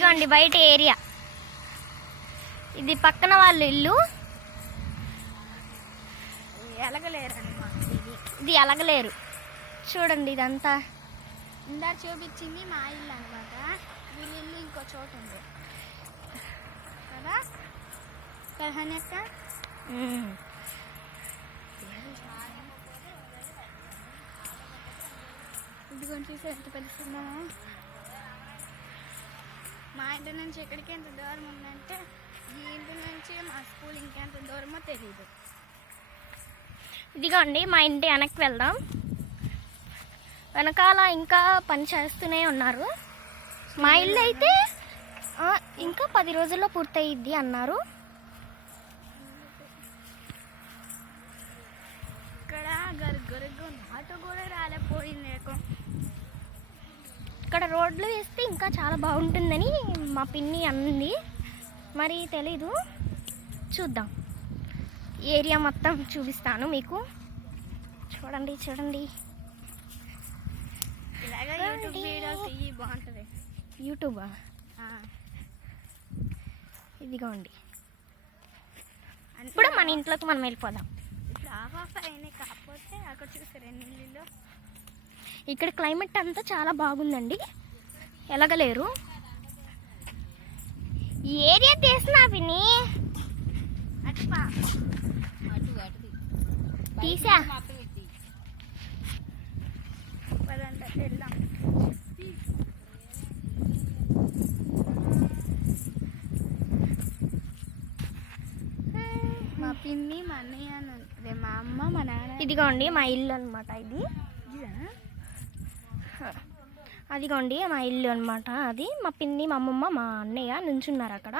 ఇదిగోండి బయట ఏరియా. ఇది పక్కన వాళ్ళ ఇల్లు. ఇది ఎలగలేరు. చూడండి ఇదంతా. ఇందా చూపించింది మా ఇల్లు అనమాట. వీళ్ళ ఇల్లు ఇంకో చోటు ఉంది కదా కహాని అక్క. ఇదిగోండి చూసా ఎంత పెడుతున్నామో. మా ఇంటి నుంచి ఎక్కడికి ఎంత దూరం ఉందంటే ఈ ఇంటి నుంచి మా స్కూల్ ఇంకెంత దూరమో తెలియదు. ఇదిగోండి మా ఇంటి వెనక్కి వెళ్దాం. వెనకాల ఇంకా పని చేస్తూనే ఉన్నారు. మా ఇల్లు అయితే ఇంకా 10 రోజుల్లో పూర్తయిద్ది అన్నారు. ఇక్కడ గరుగు నాటు కూడా రాలేపోయింది. ఇక్కడ రోడ్లు వేస్తే ఇంకా చాలా బాగుంటుందని మా పిన్ని అంది. మరి తెలీదు, చూద్దాం. ఏరియా మొత్తం చూపిస్తాను మీకు. చూడండి చూడండి. ఇలాగా యూట్యూబ్ వీడియోస్ ఇవి బాగుంటుంది. యూట్యూబా? ఇదిగోండి. ఇప్పుడు మన ఇంట్లోకి మనం వెళ్ళిపోదాం. ఇప్పుడు ఆఫ్ అయినాయి కాకపోతే అక్కడ చూస్తారు ఎన్ని. ఇక్కడ క్లైమేట్ అంతా చాలా బాగుందండి. ఎలగలేరు. ఈ ఏరియా తీసినా విని తీసా. వెళ్దాం. మా పిన్ని మా అన్నయ్య అదే మా అమ్మ మా నాన్న. ఇదిగోండి మా ఇల్లు అనమాట. ఇది అదిగోండి మా ఇల్లు అనమాట. అది మా పిన్ని మా అమ్మమ్మ మా అన్నయ్య నుంచున్నారు అక్కడ.